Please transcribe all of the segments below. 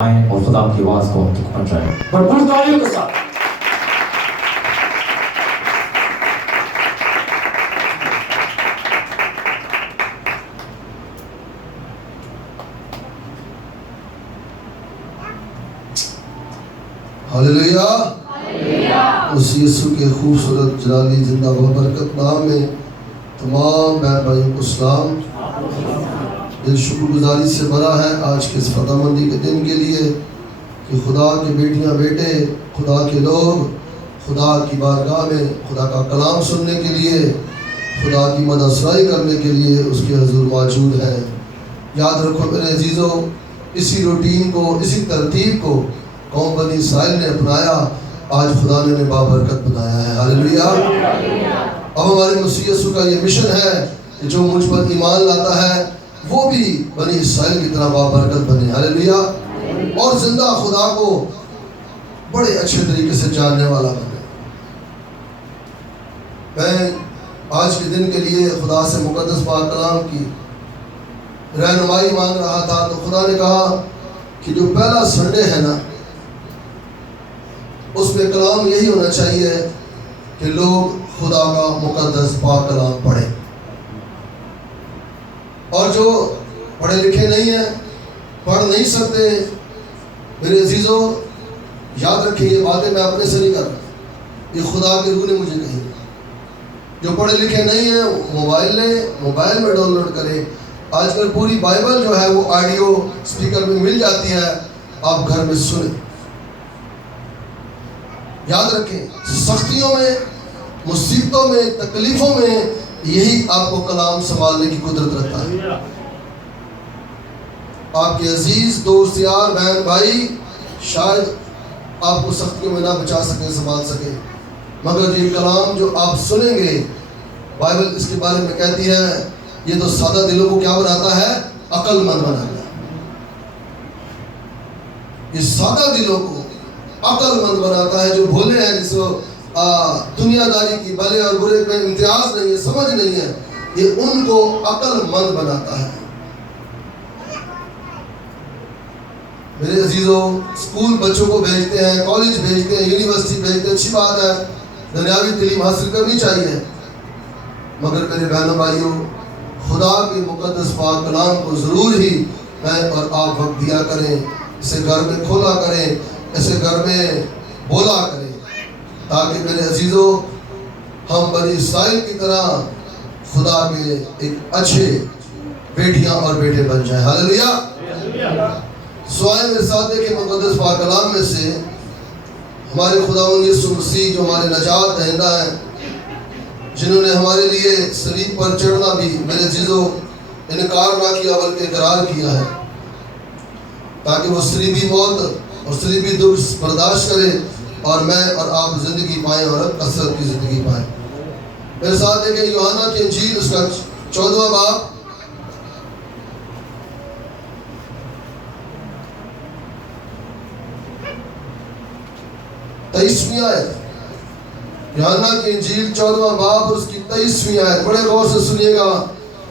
آئیں اور خدا کی آواز کو ہم تک پہنچائیں بھرپور تالیوں کے ساتھ۔ ہاللیلویہ، مسیح یسوع کے خوبصورت جلالی زندہ و برکت نام میں تمام بہن بھائیوں کو سلام۔ دل شکر گزاری سے بھرا ہے آج کے اس فتح مندی کے دن کے لیے کہ خدا کے بیٹیاں بیٹے، خدا کے لوگ خدا کی بارگاہ میں خدا کا کلام سننے کے لیے، خدا کی مدح سرائی کرنے کے لیے اس کے حضور موجود ہیں۔ یاد رکھو میرے عزیزو، اسی روٹین کو، اسی ترتیب کو قوم بنی اسرائیل نے اپنایا، آج خدا نے بابرکت بنایا ہے۔ ہاللیلویہ۔ اب ہمارے مسیح یسوع کا یہ مشن ہے کہ جو مجھ پر ایمان لاتا ہے وہ بھی بنی اسرائیل کی طرح بابرکت بنے۔ ہاللیلویہ۔ اور زندہ خدا کو بڑے اچھے طریقے سے جاننے والا بنے۔ میں آج کے دن کے لیے خدا سے مقدس پاک کلام کی رہنمائی مانگ رہا تھا، تو خدا نے کہا کہ جو پہلا سنڈے ہے نا، اس میں کلام یہی ہونا چاہیے کہ لوگ خدا کا مقدس پاک کلام پڑھیں، اور جو پڑھے لکھے نہیں ہیں، پڑھ نہیں سکتے، میرے عزیزو یاد رکھیں یہ باتیں میں اپنے سے نہیں کر رہا، یہ خدا کے روح نے مجھے کہی۔ جو پڑھے لکھے نہیں ہیں موبائل میں ڈاؤن لوڈ کریں۔ آج کل پوری بائبل جو ہے وہ آڈیو سپیکر میں مل جاتی ہے، آپ گھر میں سنیں۔ یاد رکھیں سختیوں میں، مصیبتوں میں، تکلیفوں میں یہی آپ کو کلام سنبھالنے کی قدرت رکھتا ہے۔ آپ کے عزیز دوست یار بہن بھائی شاید آپ کو سختیوں میں نہ بچا سکیں، سنبھال سکیں، مگر یہ کلام جو آپ سنیں گے، بائبل اس کے بارے میں کہتی ہے یہ تو سادہ دلوں کو کیا بناتا ہے؟ عقل مند بناتا ہے۔ یہ سادہ دلوں کو عقل مند بناتا ہے، جو بھولے ہیں، جس کو دنیا داری کی بھلے اور برے میں امتیاز نہیں ہے، سمجھ نہیں ہے، یہ ان کو عقل مند بناتا ہے۔ میرے عزیزوں، اسکول بچوں کو بھیجتے ہیں، کالج بھیجتے ہیں، یونیورسٹی بھیجتے ہیں، اچھی بات ہے، دنیاوی تعلیم حاصل کرنی چاہیے، مگر میرے بہنوں بھائیوں، خدا کے مقدس پاک کلام کو ضرور ہی میں اور آپ وقت دیا کریں، اسے گھر میں کھولا کریں، اسے گھر میں بولا کریں، تاکہ میرے عزیزوں ہم بنی اسرائیل کی طرح خدا کے ایک اچھے بیٹیاں اور بیٹے بن جائیں۔ ہاللیلویہ۔ سوائے میرے ساتھ دیکھیں مقدس پاک کلام میں سے ہمارے خداوند یسوع مسیح جو ہمارے نجات دہندہ ہیں، جنہوں نے ہمارے لیے صلیب پر چڑھنا بھی میرے عزیزوں انکار نہ کیا بلکہ اقرار کیا ہے، تاکہ وہ صلیبی موت اور صلیبی دکھ برداشت کرے اور میں اور آپ زندگی پائیں اور کثرت کی زندگی پائیں۔ میرے ساتھ دیکھیں یوحنا کی انجیل اس کا 14واں باب، تیئیسویں آیت۔ یوحنا کی انجیل 14واں باب اس کی 23ویں آیت، بڑے غور سے سنیے گا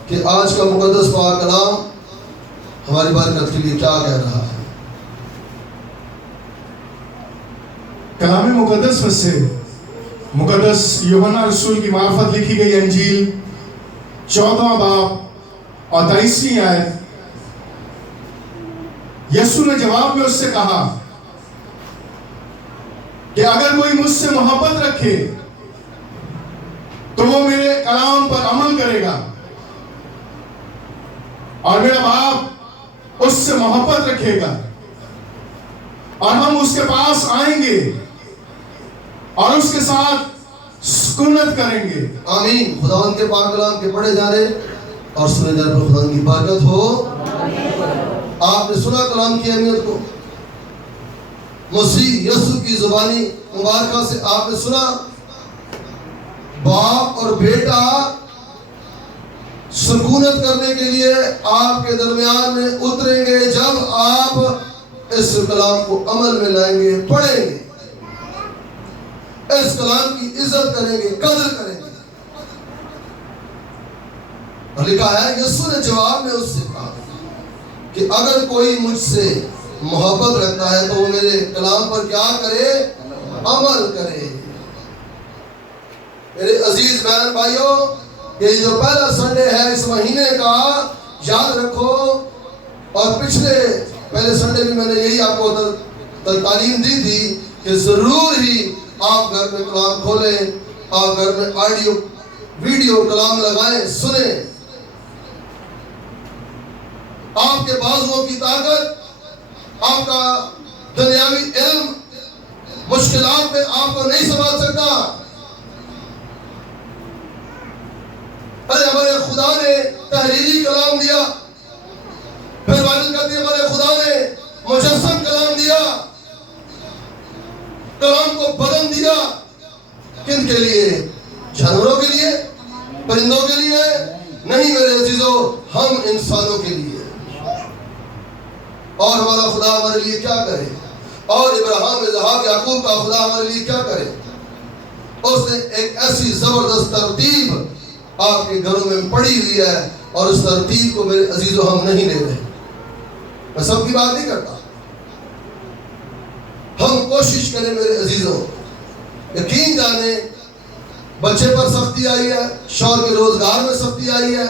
کہ آج کا مقدس پاک کلام ہماری برکت کے لیے کیا کہہ رہا ہے۔ کلام مقدس میں سے مقدس یوحنا رسول کی معرفت لکھی گئی انجیل 14واں باب اور 23ویں آیت۔ یسوع نے جواب میں اس سے کہا کہ اگر کوئی مجھ سے محبت رکھے تو وہ میرے کلام پر عمل کرے گا، اور میرا باپ اس سے محبت رکھے گا، اور ہم اس کے پاس آئیں گے اور اس کے ساتھ سکونت کریں گے۔ آمین۔ خداوند کے پاک کلام کے پڑھے جانے اور سنے جانے پر خداوند کی برکت ہو۔ آپ نے سنا کلام کی اہمیت کو، مسیح یسوع کی زبانی مبارکہ سے آپ نے سنا، باپ اور بیٹا سکونت کرنے کے لیے آپ کے درمیان میں اتریں گے جب آپ اس کلام کو عمل میں لائیں گے، پڑھیں گے، اس کلام کی عزت کریں گے، قدر کریں گے۔ اور لکھا ہے یسوع نے جواب میں اس سے کہا کہ اگر کوئی مجھ سے محبت رکھتا ہے تو وہ میرے کلام پر کیا کرے؟ عمل کرے۔ میرے عزیز بہن بھائیوں، یہ جو پہلا سنڈے ہے اس مہینے کا، یاد رکھو، اور پہلے سنڈے بھی میں نے یہی آپ کو تعلیم دی تھی کہ ضرور ہی آپ گھر میں کلام کھولیں، آپ گھر میں آڈیو ویڈیو کلام لگائیں، سنیں۔ آپ کے بازوؤں کی طاقت، آپ کا دنیاوی علم مشکلات میں آپ کو نہیں سنبھال سکتا۔ ارے ہمارے خدا نے تحریری کلام دیا، پھر بائبل کہتی ہے ہمارے خدا نے مجسم کلام دیا، کلام کو بدن دیا۔ کن کے لیے؟ جانوروں کے لیے؟ پرندوں کے لیے؟ نہیں میرے عزیزو، ہم انسانوں کے لیے۔ اور ہمارا خدا ہمارے لیے کیا کرے؟ اور ابراہیم، اسحاق، یعقوب کا خدا ہمارے لیے کیا کرے؟ اس نے ایک ایسی زبردست ترتیب آپ کے گھروں میں پڑی ہوئی ہے، اور اس ترتیب کو میرے عزیزو ہم نہیں لے رہے۔ میں سب کی بات نہیں کرتا، ہم کوشش کریں میرے عزیزو۔ یقین جانے بچے پر سختی آئی ہے، شوہر کے روزگار میں سختی آئی ہے،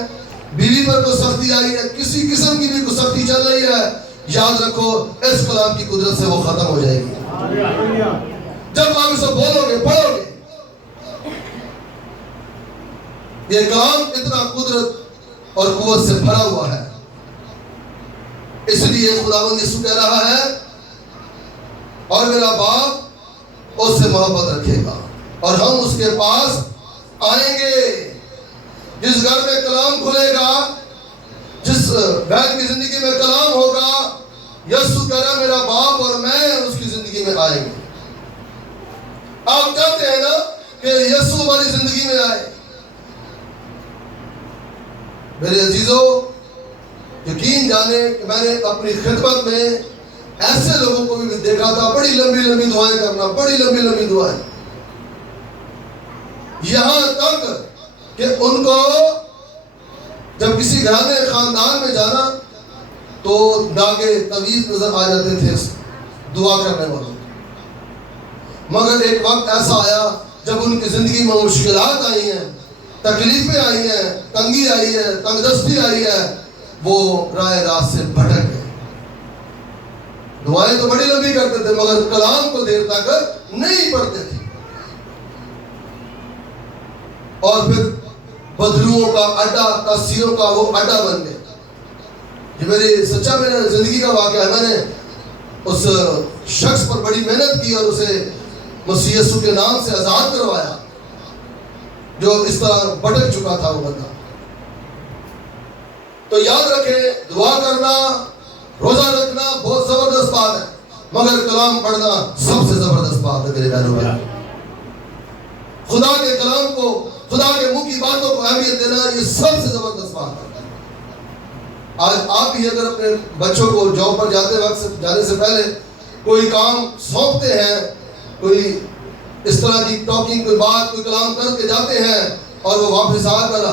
بیوی پر کوئی سختی آئی ہے، کسی قسم کی بھی کوئی سختی چل رہی ہے، یاد رکھو اس کلام کی قدرت سے وہ ختم ہو جائے گی۔ جب آپ اسے بولو گے، پڑھو گے، یہ کلام اتنا قدرت اور قوت سے بھرا ہوا ہے۔ اس لیے خداوند یسوع کہہ رہا ہے، اور میرا باپ اس سے محبت رکھے گا اور ہم اس کے پاس آئیں گے۔ جس گھر میں کلام کھلے گا، جس بہن کی زندگی میں کلام ہوگا، یسوع کہہ رہا ہے میرا باپ اور میں اس کی زندگی میں آئیں گے۔ آپ چاہتے ہیں نا کہ یسوع ہماری زندگی میں آئے؟ میرے عزیزو، یقین جانے کہ میں نے اپنی خدمت میں ایسے لوگوں کو بھی دیکھا تھا، بڑی لمبی لمبی دعائیں کرنا، بڑی لمبی لمبی دعائیں، یہاں تک کہ ان کو جب کسی گھرانے خاندان میں جانا تو داغے طویل نظر آ جاتے تھے دعا کرنے والوں۔ مگر ایک وقت ایسا آیا جب ان کی زندگی میں مشکلات آئی ہیں، تکلیفیں آئی ہیں، تنگی آئی ہے، تنگ دستی آئی ہے، وہ راہ راست سے بھٹک گئے۔ دعائیں تو بڑی لمبی کرتے تھے مگر کلام کو دیر تک نہیں پڑھتے تھے، اور پھر بدلوؤں کا اڈا، تاثیروں کا وہ اڈا بن گئے۔ یہ میری سچا میرے زندگی کا واقعہ ہے۔ میں نے اس شخص پر بڑی محنت کی اور اسے مسیح یسوع کے نام سے آزاد کروایا، جو اس طرح بھٹک چکا تھا وہ بندہ۔ تو یاد رکھیں، دعا کرنا، روزہ رکھنا بہت زبردست بات ہے، مگر کلام پڑھنا سب سے زبردست بات ہے میرے بہنوں بھائی۔ خدا کے کلام کو، خدا کے منہ کی باتوں کو اہمیت دینا، یہ سب سے زبردست بات ہے۔ آج آپ ہی اگر اپنے بچوں کو جاب پر جانے سے پہلے کوئی کام سونپتے ہیں، کوئی اس طرح کی ٹاکنگ، کوئی بات، کوئی کلام کر کے جاتے ہیں، اور وہ واپس آ کر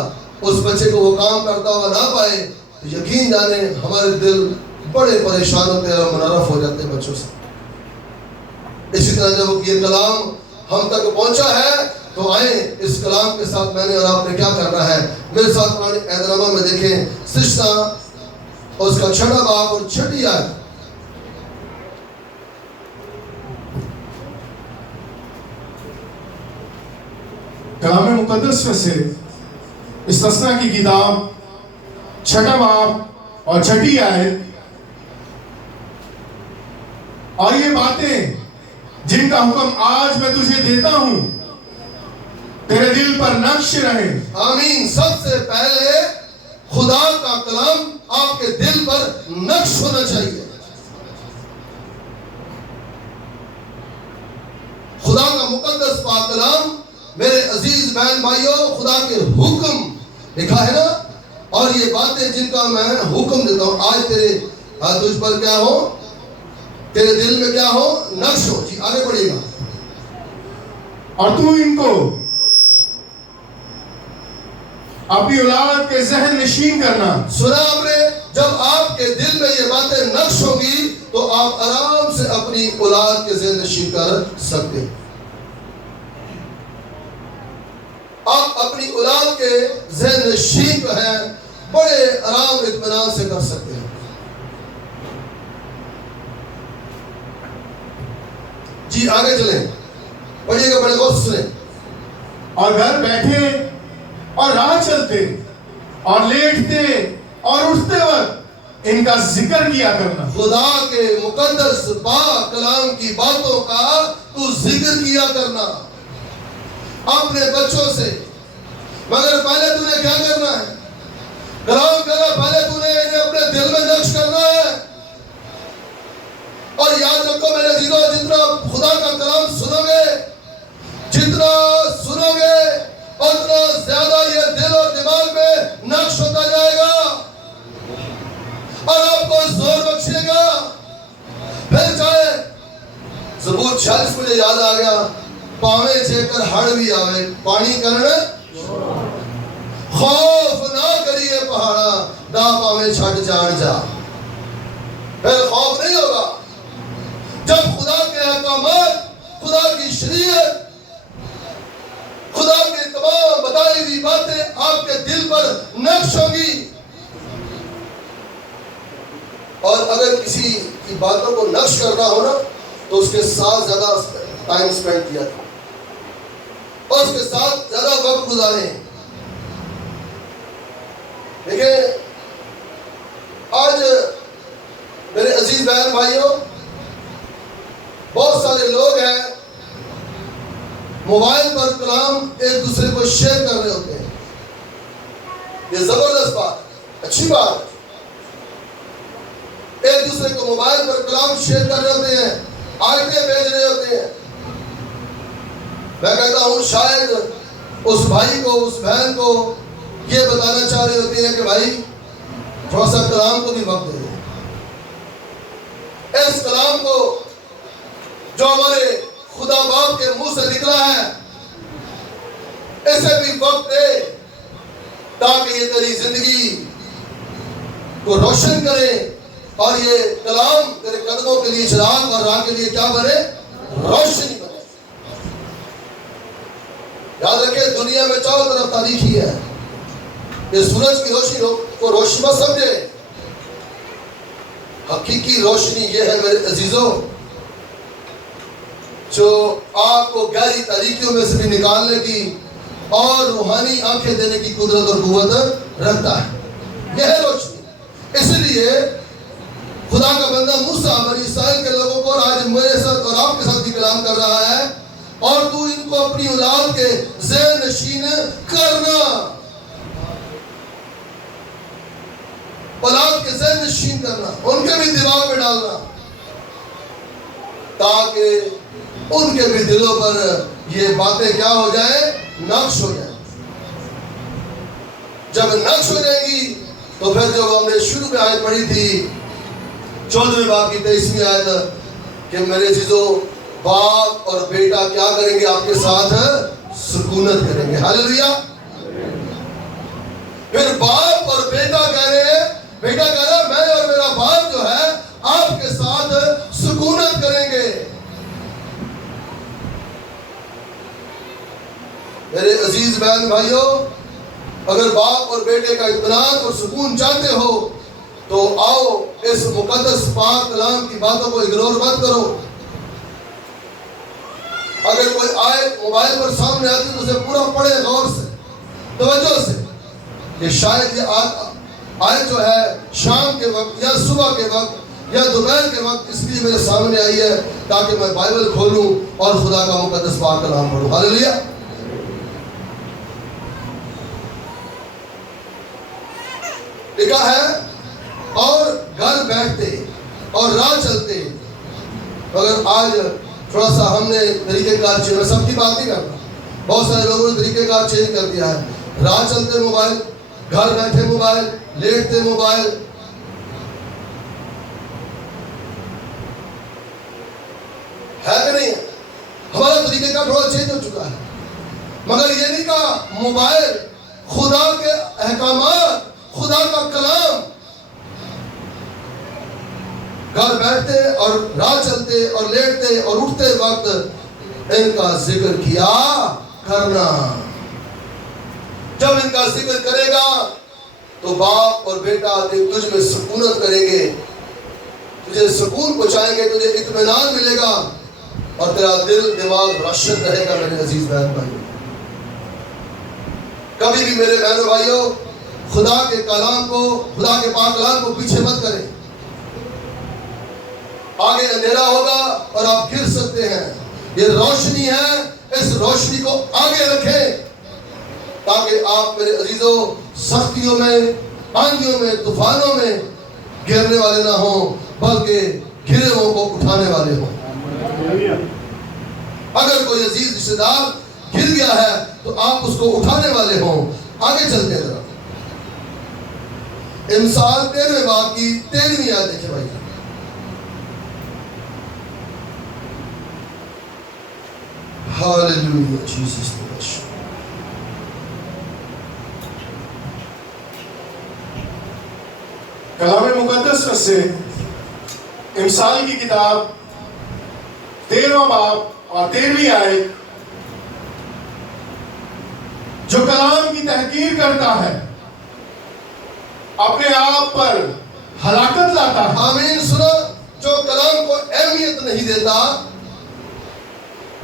اس بچے کو وہ کام کرتا ہوا نہ پائے، تو یقین جانے ہمارے دل بڑے پریشان ہوتے ہیں اور منحرف ہو جاتے ہیں بچوں سے۔ اسی طرح جب یہ کلام ہم تک پہنچا ہے تو آئیں اس کلام کے ساتھ میں نے اور آپ نے کیا کرنا ہے۔ میرے ساتھ قرآن عہد نامہ میں دیکھیں سجدہ اور اس کا 6واں باب اور 6 آیت۔ کلام مقدس میں سے استثنا کی کتاب 6واں باب اور 6 آیت، اور یہ باتیں جن کا حکم آج میں تجھے دیتا ہوں تیرے دل پر نقش رہے۔ آمین۔ سب سے پہلے خدا کا کلام آپ کے دل پر نقش ہونا چاہیے۔ خدا کا مقدس پاک کلام، میرے عزیز بہن بھائیوں، خدا کے حکم لکھا ہے نا، اور یہ باتیں جن کا میں حکم دیتا ہوں آج تیرے تجھ پر کیا ہو، تیرے دل میں کیا ہو، نقش ہو۔ جی آگے بڑھیے گا۔ اور تو ان کو اپنی اولاد کے ذہن نشین کرنا۔ سنا آپ نے، جب آپ کے دل میں یہ باتیں نقش ہوگی تو آپ آرام سے اپنی اولاد کے ذہن نشین کر سکتے ہیں. آپ اپنی اولاد کے ذہن نشین جو ہے بڑے آرام اطمینان سے کر سکتے ہیں. جی آگے چلیں, پڑھیے گا, بڑے غور سے سنیں. اور گھر بیٹھے اور راہ چلتے اور لیٹتے اور اٹھتے وقت ان کا ذکر کیا کرنا. خدا کے مقدس پاک کلام کی باتوں کا تو ذکر کیا کرنا اپنے بچوں سے. مگر پہلے تو نے کیا کرنا ہے؟ کلام کہنا پہلے تو نے انہیں اپنے دل میں نقش کرنا ہے. اور یاد رکھو میرے عزیزو, جتنا خدا کا کلام سنو گے, جتنا سنو گے, اتنا زیادہ یہ دل اور دماغ میں نقش ہوتا جائے گا اور آپ کو زور بخشے گا. پھر چاہے زبور 46 مجھے یاد آ گیا, پاویں چے کر ہڑ بھی آوے پانی کرنے خوف نہ کریے پہاڑا دا پاویں چھٹ جان جا. پھر خوف نہیں ہوگا جب خدا کے احکامات, خدا کی شریعت, خدا کی تمام بتائی ہوئی باتیں آپ کے دل پر نقش ہوں گی. اور اگر کسی کی باتوں کو نقش کرنا ہو نا تو اس کے ساتھ زیادہ ٹائم سپینڈ کیا تھا اور اس کے ساتھ زیادہ وقت گزاریں. دیکھیں آج میرے عزیز بہن بھائیوں, بہت سارے لوگ ہیں موبائل پر کلام ایک دوسرے کو شیئر کر رہے ہوتے ہیں. یہ زبردست بات, اچھی بات. ایک دوسرے کو موبائل پر کلام شیئر کر رہے ہوتے ہیں, آیتیں بھیج رہے ہوتے ہیں. میں کہتا ہوں شاید اس بھائی کو, اس بہن کو یہ بتانا چاہ رہے ہوتے ہیں کہ بھائی تھوڑا سا کلام کو بھی وقت دے دیں. اس کلام کو جو ہمارے خدا باپ کے منہ سے نکلا ہے اسے بھی وقت دے تاکہ یہ تیری زندگی کو روشن کرے اور یہ کلام تیرے قدموں کے لیے چراغ اور راہ کے لیے کیا بنے؟ روشنی بنے. یاد رکھیں دنیا میں چاروں طرف تاریکی ہے. یہ سورج کی روشنی کو روشنی مت سمجھے. حقیقی روشنی یہ ہے میرے عزیزوں جو آپ کو گہری تاریکیوں میں سے بھی نکالنے کی اور روحانی آنکھیں دینے کی قدرت اور قوت رکھتا ہے. یہ ہے روشنی. اس لیے خدا کا بندہ موسیٰ بنی اسرائیل کے لوگوں کو آج میرے ساتھ اور آپ کے ساتھ بھی کلام کر رہا ہے, اور تو ان کو اپنی اولاد کے ذہن نشین کرنا, اولاد کے ذہن نشین کرنا, ان کے بھی دماغ میں ڈالنا تاکہ ان کے بھی دلوں پر یہ باتیں کیا ہو جائیں؟ نقش ہو جائیں. جب نقش ہو جائے گی تو پھر جو ہم نے شروع میں آیت پڑھی تھی 14ویں باب کی 23ویں آیت کہ میرے عزیزوں باپ اور بیٹا کیا کریں گے؟ آپ کے ساتھ سکونت کریں گے. ہاللیلویا. پھر باپ اور بیٹا کہہ رہے ہیں, بیٹا کہہ رہا میں اور میرا باپ جو ہے آپ کے ساتھ سکونت کریں گے. میرے عزیز بہن بھائیوں, اگر باپ اور بیٹے کا اطمینان اور سکون چاہتے ہو تو آؤ اس مقدس پاک کلام کی باتوں کو اگنور مت کرو. اگر کوئی آیت موبائل پر سامنے آتی تو اسے پورا پڑھے غور سے, توجہ سے, کہ شاید یہ آیت جو ہے شام کے وقت یا صبح کے وقت یا دوپہر کے وقت اس لیے میرے سامنے آئی ہے تاکہ میں بائبل کھولوں اور خدا کا مقدس پاک کلام پڑھوں. ہاللیلویا. لکھا ہے اور گھر بیٹھتے اور راہ چلتے. مگر آج تھوڑا سا ہم نے طریقہ کار چینج, میں سب کی بات نہیں کرتا, بہت سارے لوگوں نے طریقہ کار چینج کر دیا ہے. راہ چلتے موبائل, گھر بیٹھے موبائل, لیٹتے موبائل. ہے کہ نہیں؟ ہمارا طریقہ کار تھوڑا چینج ہو چکا ہے. مگر یہ نہیں کہا موبائل خدا کے احکامات, خدا کا کلام گھر بیٹھتے اور راہ چلتے اور لیٹتے اور اٹھتے وقت ان کا ذکر کیا کرنا. جب ان کا ذکر کرے گا تو باپ اور بیٹا تجھ میں سکونت کریں گے, تجھے سکون پہنچائیں گے, تجھے اطمینان ملے گا اور تیرا دل دماغ روشن رہے گا. میرے عزیز بہن بھائیوں, کبھی بھی میرے بہنوں بھائیوں خدا کے کلام کو, خدا کے پاک کلام کو پیچھے مت کریں. آگے اندھیرا ہوگا اور آپ گر سکتے ہیں. یہ روشنی ہے, اس روشنی کو آگے رکھیں تاکہ آپ میرے عزیزوں سختیوں میں, آندھیوں میں, طوفانوں میں گرنے والے نہ ہوں بلکہ گرے ہوئے کو اٹھانے والے ہوں. اگر کوئی عزیز رشتہ دار گر گیا ہے تو آپ اس کو اٹھانے والے ہوں. آگے چلتے ہیں. امثال 13 باب کی 13ویں آیت دیکھیں بھائی. Hallelujah Jesus. کلام مقدس میں سے امثال کی کتاب 13واں باب اور 13ویں آیت, جو کلام کی تحقیر کرتا ہے اپنے آپ پر ہلاکت لاتا ہے. آمین. سنو, جو کلام کو اہمیت نہیں دیتا,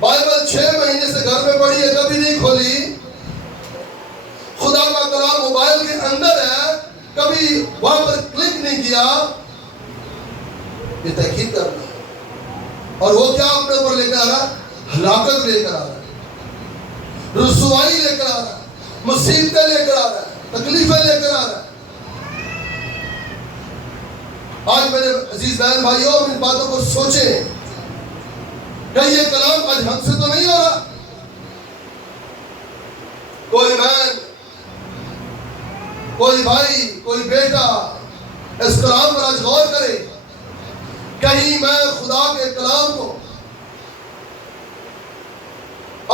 بائبل 6 مہینے سے گھر میں پڑھی ہے, کبھی نہیں کھولی, خدا کا کلام موبائل کے اندر ہے, کبھی وہاں پر کلک نہیں کیا, یہ تحقیق کرنا ہے. اور وہ کیا اپنے اوپر لے کر آ رہا ہے؟ ہلاکت لے کر آ رہا ہے, رسوائی لے کر آ رہا ہے, مصیبتیں لے کر آ رہا ہے, تکلیفیں لے کر آ رہا ہے. آج میرے عزیز بہن بھائیوں ان باتوں کو سوچیں کہ یہ کلام آج ہم سے تو نہیں ہو رہا. کوئی بہن, کوئی بھائی, کوئی بیٹا اس کلام پر آج غور کرے. کہیں میں خدا کے کلام کو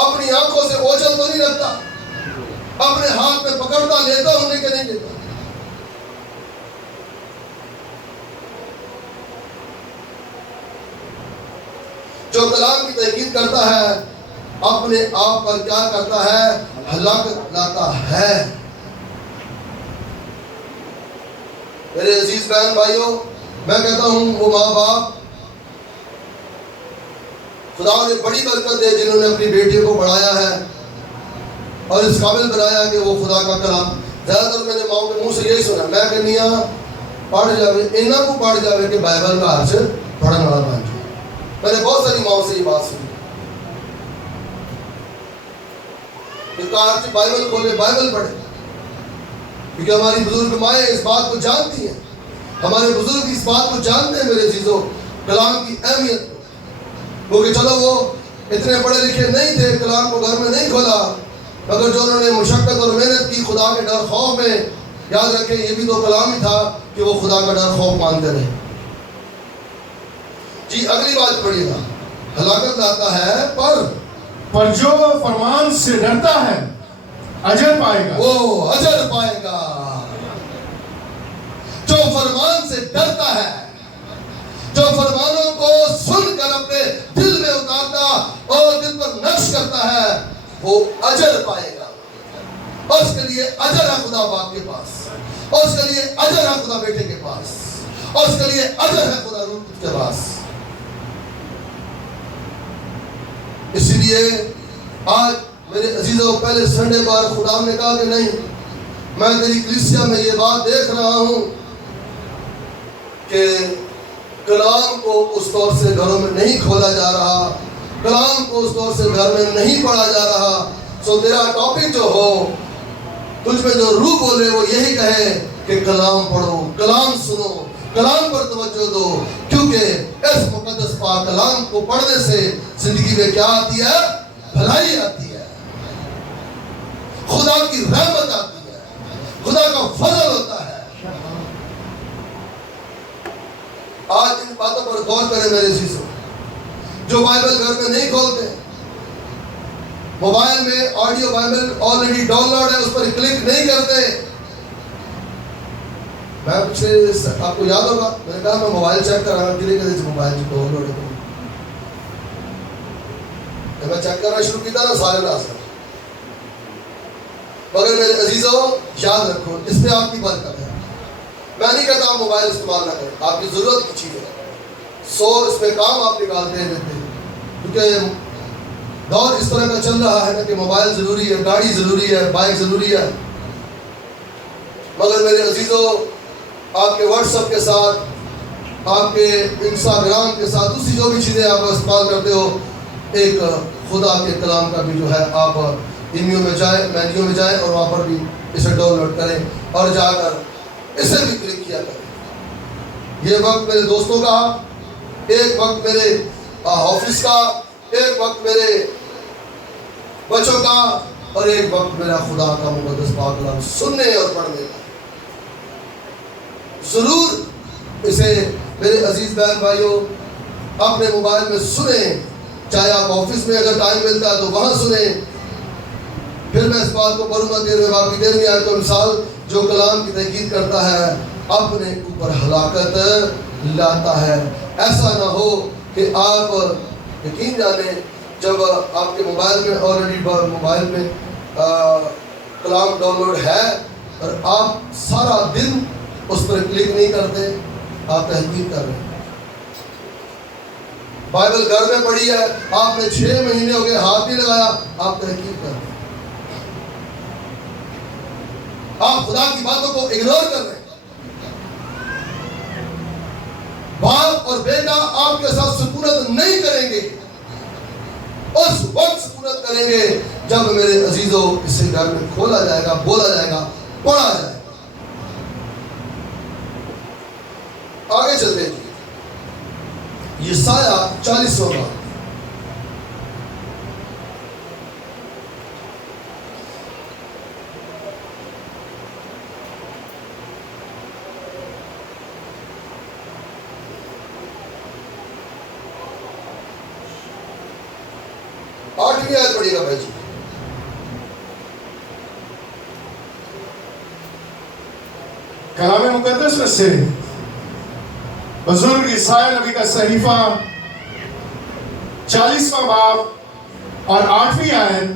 اپنی آنکھوں سے اوجھل تو نہیں رکھتا, اپنے ہاتھ میں پکڑتا لیتا ہوں کہ نہیں لیتا. جو کلام کی تحقیق کرتا ہے اپنے آپ پر کیا کرتا ہے؟ ہلاکت لاتا ہے. میرے عزیز بہن بھائیوں, میں کہتا ہوں وہ ماں باپ خدا نے بڑی برکت دے جنہوں نے اپنی بیٹی کو پڑھایا ہے اور اس قابل بنایا کہ وہ خدا کا کلام. زیادہ تر میں نے ماؤں کے منہ سے یہی سنا, میں کہنی پڑھ جاوے, انہاں کو پڑھ جاوے کہ بائبل کا ہر سے پڑھنے والا بن جائے. میں نے بہت ساری ماؤں سے یہ بات سنی کہ کار سے بائبل کھولے, بائبل پڑھے, کیونکہ ہماری بزرگ مائیں اس بات کو جانتی ہیں, ہمارے بزرگ اس بات کو جانتے ہیں میرے عزیزوں کلام کی اہمیت کو. کیونکہ چلو وہ اتنے پڑھے لکھے نہیں تھے, کلام کو گھر میں نہیں کھولا, مگر جو انہوں نے مشقت اور محنت کی خدا کے ڈر خوف میں, یاد رکھیں یہ بھی تو کلام ہی تھا کہ وہ خدا کا ڈر خوف مانتے رہے. جی اگلی بات پڑھیے گا. ہلاکت لاتا ہے پر جو فرمان سے ڈرتا ہے اجر پائے گا. وہ اجر پائے گا. جو فرمان سے ڈرتا ہے, جو فرمانوں کو سن کر اپنے دل میں اتارتا اور دل پر نقش کرتا ہے, وہ اجر پائے گا. اور اس کے لیے اجر ہے خدا باپ کے پاس, اور اس کے لیے اجر ہے خدا بیٹے کے پاس, اور اس کے لیے اجر ہے خدا روح کے پاس. اسی لیے آج میرے عزیزوں پہلے سنڈے پر خدا نے کہا کہ نہیں, میں تیری کلیسیا میں یہ بات دیکھ رہا ہوں کہ کلام کو اس طور سے گھروں میں نہیں کھولا جا رہا, کلام کو اس طور سے گھر میں نہیں پڑھا جا رہا. سو تیرا ٹاپک جو ہو, تجھ میں جو روح بولے وہ یہی کہے کہ کلام پڑھو, کلام سنو, کلام پر توجہ دو, کیونکہ اس مقدس پاک کلام کو پڑھنے سے زندگی میں کیا آتی ہے؟ بھلائی آتی ہے, خدا کی رحمت آتی ہے, خدا کا فضل ہوتا ہے. آج ان باتوں پر غور کریں میرے عزیزوں. جو بائبل گھر میں نہیں کھولتے, موبائل میں audio Bible already download ہے, اس پر کلک نہیں کرتے, میں پچھلے آپ کو یاد ہوگا میں نے کہا میں موبائل چیک کر رہا ہوں کہ موبائل ڈاؤن لوڈ ہے جب میں چیک کرنا شروع کیا نا سارے راز مگر میرے عزیزوں یاد رکھو اس پہ آپ کی برکت ہے. میں نہیں کہتا آپ موبائل استعمال نہ کریں, آپ کی ضرورت کی چیز ہے, 100 اس پہ کام آپ نکالتے ہیں دیتے ہیں, کیونکہ دور اس طرح کا چل رہا ہے نا کہ موبائل ضروری ہے, گاڑی ضروری ہے, بائک ضروری ہے. مگر میرے عزیزوں آپ کے واٹس ایپ کے ساتھ, آپ کے انسٹاگرام کے ساتھ دوسری جو بھی چیزیں آپ استعمال کرتے ہو, ایک خدا کے کلام کا بھی جو ہے آپ ایمیو میں جائیں, مینیو میں جائیں اور وہاں پر بھی اسے ڈاؤن لوڈ کریں اور جا کر اسے بھی کلک کیا کریں. یہ وقت میرے دوستوں کا, ایک وقت میرے آفس کا, ایک وقت میرے بچوں کا, اور ایک وقت میرا خدا کا مقدس پاک کلام سننے اور پڑھنے کا. ضرور اسے میرے عزیز بہن بھائیوں اپنے موبائل میں سنیں, چاہے آپ آفس میں اگر ٹائم ملتا ہے تو وہاں سنیں. پھر میں اس بات کو پڑھوں گا دیر میں باقی دیر میں آئے تو مثال جو کلام کی تحقیق کرتا ہے اپنے اوپر ہلاکت لاتا ہے. ایسا نہ ہو کہ آپ یقین جانیں جب آپ کے موبائل میں آلریڈی موبائل میں کلام ڈاؤن لوڈ ہے اور آپ سارا دن اس پر کلک نہیں کرتے, آپ تحقیق کر رہے ہیں. بائبل گھر میں پڑھی ہے, آپ نے 6 مہینے ہو گئے ہاتھ نہیں لگایا, آپ تحقیق کر رہے ہیں. آپ خدا کی باتوں کو اگنور کر رہے ہیں. باپ اور بیٹا آپ کے ساتھ سکونت نہیں کریں گے, اس وقت سکونت کریں گے جب میرے عزیزوں اسے گھر میں کھولا جائے گا, بولا جائے گا, پڑھا جائے گا. آگے چلتے ہیں. یسایہ 40واں باب. آٹھویں آیت پڑھیے گا بھائی جی. کلام مقدس میں سے بزرگ یسایہ نبی کا صحیفہ 40واں باب اور 8ویں آیت.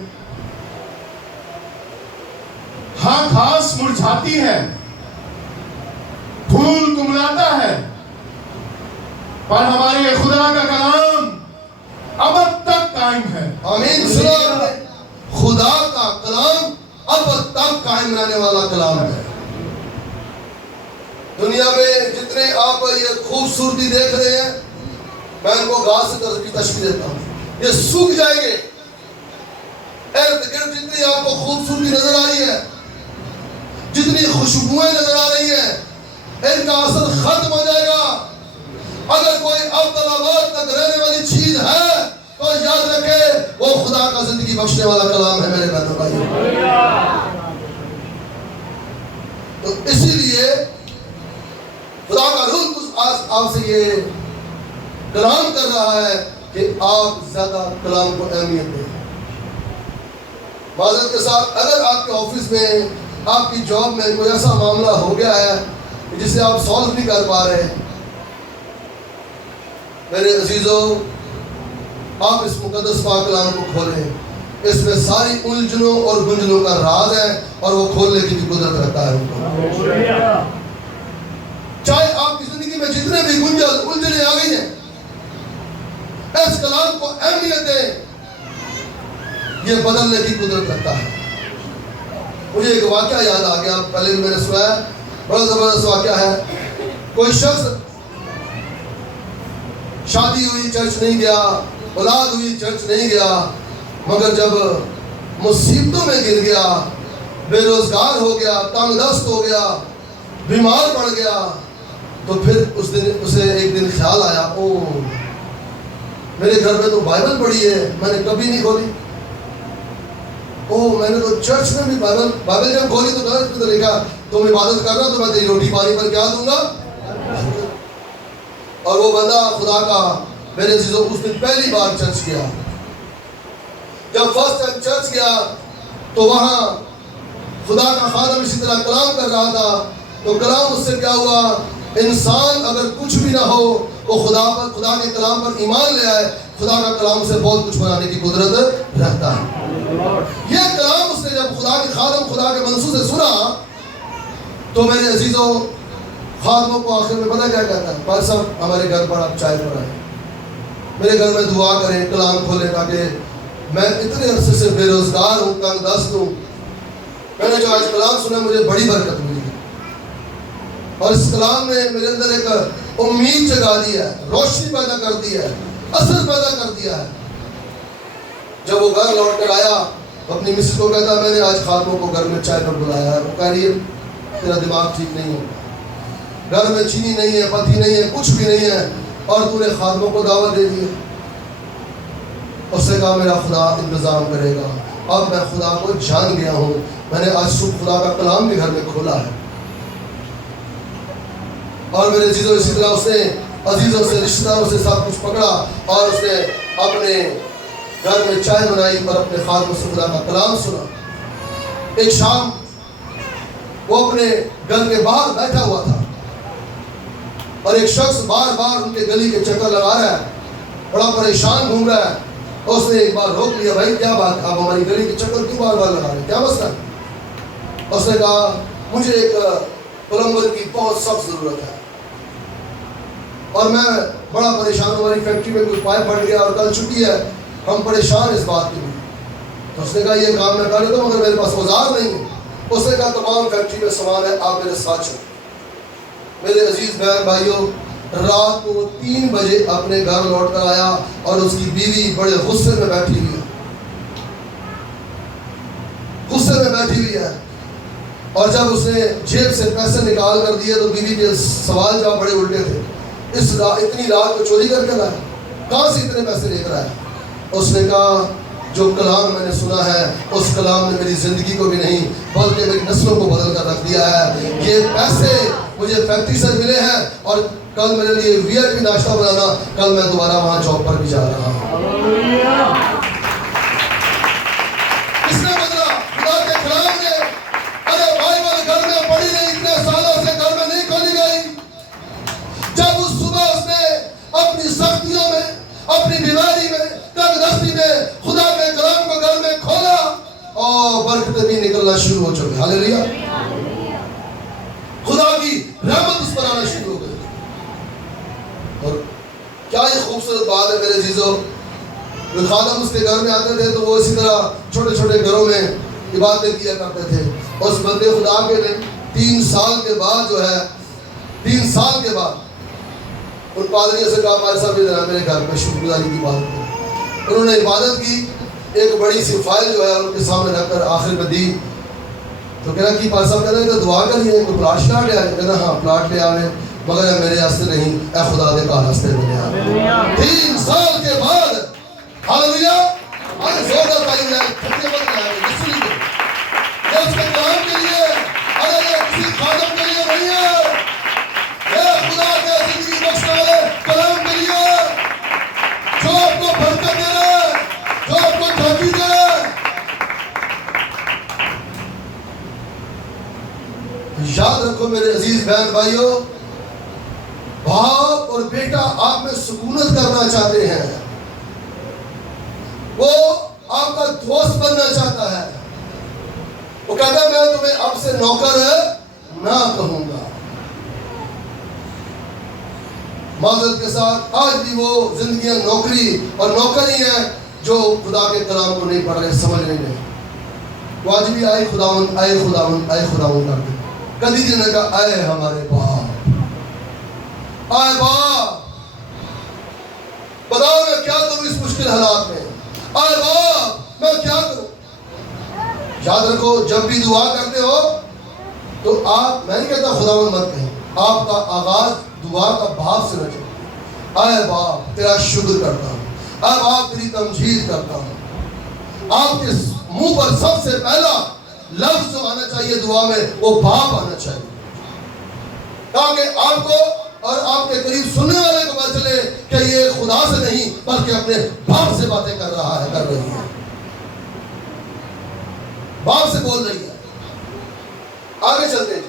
ہاں گھاس مرجھاتی ہے, پھول کملاتا ہے, پر ہمارے خدا کا کلام ابد تک قائم ہے. آمین. سنا, خدا کا کلام ابد تک قائم رہنے والا کلام ہے. دنیا میں جتنے آپ یہ خوبصورتی دیکھ رہے ہیں, میں ان کو گھاس کی تشبیہ دیتا ہوں, یہ سوکھ جائیں گے. ارد گرد جتنی آپ کو خوبصورتی نظر آ رہی ہے, جتنی خوشبوئیں نظر آ رہی ہیں, ان کا اثر ختم ہو جائے گا. اگر کوئی ابدالآباد تک رہنے والی چیز ہے تو یاد رکھے وہ خدا کا زندگی بخشنے والا کلام ہے میرے بہنوں بھائیوں. تو اسی لیے خدا کا روح آپ سے یہ کلام کر رہا ہے کہ آپ زیادہ کلام کو اہمیت دیں. معذرت کے ساتھ اگر آپ کے آفس میں, آپ کی جاب میں کوئی ایسا معاملہ ہو گیا ہے جسے آپ سالو نہیں کر پا رہے, میرے عزیزوں آپ اس مقدس پاک کلام کو کھولیں. اس میں ساری الجھنوں اور گنجنوں کا راز ہے اور وہ کھولنے کی بھی قدرت رکھتا ہے. چاہے آپ کی زندگی میں جتنے بھی الجھنیں آ گئی ہیں, اس کلام کو اہمیت دیں, یہ بدلنے کی قدرت رکھتا ہے. مجھے ایک واقعہ یاد آ گیا, پہلے بھی میں نے سنا ہے, بڑا زبردست واقعہ ہے. کوئی شخص شادی ہوئی چرچ نہیں گیا, اولاد ہوئی چرچ نہیں گیا, مگر جب مصیبتوں میں گر گیا, بے روزگار ہو گیا, تنگ دست ہو گیا, بیمار پڑ گیا, تو پھر اسے ایک دن خیال آیا, او میرے گھر میں تو بائبل پڑھی ہے, میں نے کبھی نہیں کھولی. او میں نے تو چرچ میں بھی بائبل جب کھولی تو لکھا تم عبادت کر رہا تو میں تیری روٹی پانی پر کیا دوں گا. اور وہ بندہ خدا کا میرے عزیزوں اس دن پہلی بار چرچ گیا. جب فرسٹ ٹائم چرچ گیا تو وہاں خدا کا خادم اسی طرح کلام کر رہا تھا تو کلام اس سے کیا ہوا؟ انسان اگر کچھ بھی نہ ہو وہ خدا کے کلام پر ایمان لے آئے، خدا کا کلام سے بہت کچھ بنانے کی قدرت رکھتا ہے۔ یہ کلام اس نے جب خدا کے خادم، خدا کے منصور سے سنا تو میرے عزیزوں، خادموں کو آخر میں پتہ کیا کہتا ہے؟ پادری صاحب ہمارے گھر پر آپ چائے پر آئیں، میرے گھر میں دعا کریں، کلام کھولیں، تاکہ میں اتنے عرصے سے بے روزگار ہوں، تنگ دست ہوں، میں نے جو آج کلام سنا مجھے بڑی برکت ملی ہے، اور اس کلام نے میرے اندر ایک امید جگا دی ہے، روشنی پیدا کر دی ہے، اثر پیدا کر دیا ہے۔ جب وہ گھر لوٹ کر آیا تو اپنی مسز کو کہتا میں نے آج خادموں کو گھر میں چائے پر بلایا ہے۔ وہ کہہ رہی ہے تیرا دماغ ٹھیک نہیں ہوگا، گھر میں چینی نہیں ہے، پتی نہیں ہے، کچھ بھی نہیں ہے، اور تو نے خادموں کو دعوت دے دی ہے۔ اس نے کہا میرا خدا انتظام کرے گا، اب میں خدا کو جان گیا ہوں، میں نے آج صبح خدا کا کلام بھی گھر میں کھولا ہے۔ اور میرے عزیزوں اسی طرح اس نے عزیزوں سے، رشتہ داروں سے سب کچھ پکڑا اور اس نے اپنے گھر میں چائے بنائی اور اپنے خادموں سے خدا کا کلام سنا۔ ایک شام وہ اپنے گھر کے باہر بیٹھا ہوا تھا اور ایک شخص بار بار ان کے گلی کے چکر لگا رہا ہے، بڑا پریشان گھوم رہا ہے۔ اس نے ایک بار روک لیا، بھائی کیا بات، آپ ہماری گلی کے چکر کیوں بار بار لگا رہے ہیں، کیا مسئلہ ہے؟ اس نے کہا مجھے ایک پلمبر کی بہت سخت ضرورت ہے اور میں بڑا پریشان ہوں، ہماری فیکٹری میں کوئی پائپ پھٹ گیا اور کل چھٹی ہے، ہم پریشان اس بات کے لیے۔ تو اس نے کہا یہ کام میں کر لیتا ہوں مگر میرے پاس اوزار نہیں ہے۔ اس نے کہا تمام فیکٹری میں سامان ہے، آپ میرے ساتھ چلو۔ میرے عزیز بہن بھائیوں، رات کو 3 بجے اپنے گھر لوٹ کر آیا اور اس کی بیوی بڑے غصے میں بیٹھی ہوئی ہے، غصے میں بیٹھی ہوئی ہے، اور جب اس نے جیب سے پیسے نکال کر دیے تو بیوی کے سوال جواب بڑے الٹے تھے۔ اتنی رات کو چوری کر کے لایا، کہاں سے اتنے پیسے لے کر آیا؟ اس نے کہا جو کلام میں نے سنا ہے اس کلام نے میری زندگی کو بھی نہیں بلکہ میری نسلوں کو بدل کر رکھ دیا ہے۔ یہ پیسے مجھے فیکٹری سے ملے ہیں اور کل میرے لیے VIP ناشتہ بنانا، کل میں دوبارہ وہاں جاب پر بھی جا رہا ہوں۔ اس نے بدلا خدا کے کلام نے، ارے بائبل گھر میں پڑھی نہیں، اتنے سالوں سے گھر میں نہیں کھولی گئی۔ جب اس صبح اس نے اپنی سختیوں میں، اپنی بیماری میں، تنگ دستی میں خدا کے کلام کو گھر میں کھولا اور برکتیں بھی نکلنا شروع ہو چکی۔ ہاللیلویا، خدا کی رحمت اس پر آنا شروع ہو گئی۔ اور کیا یہ خوبصورت بات ہے میرے عزیزوں، جو خادم اس کے گھر میں آتے تھے تو وہ اسی طرح چھوٹے چھوٹے گھروں میں عبادتیں کیا کرتے تھے۔ اس بندے خدا کے نے 3 سال کے بعد جو ہے، 3 سال کے بعد ان پادریوں سے کہا ہمارے صاحب ادھر میرے گھر میں شکر گزاری کی بات کریں۔ انہوں نے عبادت کی، ایک بڑی سی فائل جو ہے ان کے سامنے رکھ کر آخر میں دی تو کہنا کہ پادری صاحب کہنا تو دعا کریے، کوئی پلاٹ شلاٹ لے آئے؟ کہنا ہاں پلاٹ لے آئے مگر میرے راستے نہیں، اے خدا دے کار راستے میں لے آئے۔ 3 سال کے بعد، ہاللیلویا، آج زوردار تعلیم ہے، تھکے مت لے آئے، اس لیے یہ اس کے کلام کے لیے، ارے یہ کسی خادم کے لیے نہیں ہے، یہ خدا کے زندگی بخشنے والے کلام کے لیے جو آپ کو برکت دے رہا ہے، جو آپ کو ترقی دے رہا ہے۔ یاد رکھو میرے عزیز بہن بھائیوں، باپ اور بیٹا آپ میں سکونت کرنا چاہتے ہیں، وہ آپ کا دوست بننا چاہتا ہے، وہ کہتا ہے میں تمہیں اب سے نوکر نہ کہوں گا۔ معذرت کے ساتھ آج بھی وہ زندگیاں نوکری اور نوکری ہیں جو خدا کے کلام کو نہیں پڑھ رہے، سمجھ نہیں رہے۔ وہ آج بھی آئے خداوند، آئے خداوند، آئے خداوند کرتے، کبھی جنہوں نے کہا آئے ہمارے باپ، آئے باپ بتاؤ میں کیا کروں اس مشکل حالات میں، آئے باپ میں کیا کروں۔ یاد رکھو جب بھی دعا کرتے ہو تو آپ، میں نہیں کہتا خداوند مت کہیں، آپ کا آغاز دعا کا باپ سے نہ چلے۔ آئے باپ تیرا شکر کرتا ہوں، آئے باپ تیری تمجید کرتا ہوں۔ آپ کے منہ پر سب سے پہلا لفظ جو آنا چاہیے دعا میں وہ باپ آنا چاہیے، تاکہ آپ کو اور آپ کے قریب سننے والے کو پتہ چلے کہ یہ خدا سے نہیں بلکہ اپنے باپ سے باتیں کر رہا ہے، کر رہی ہے، باپ سے بول رہی ہے۔ آگے چلتے ہیں۔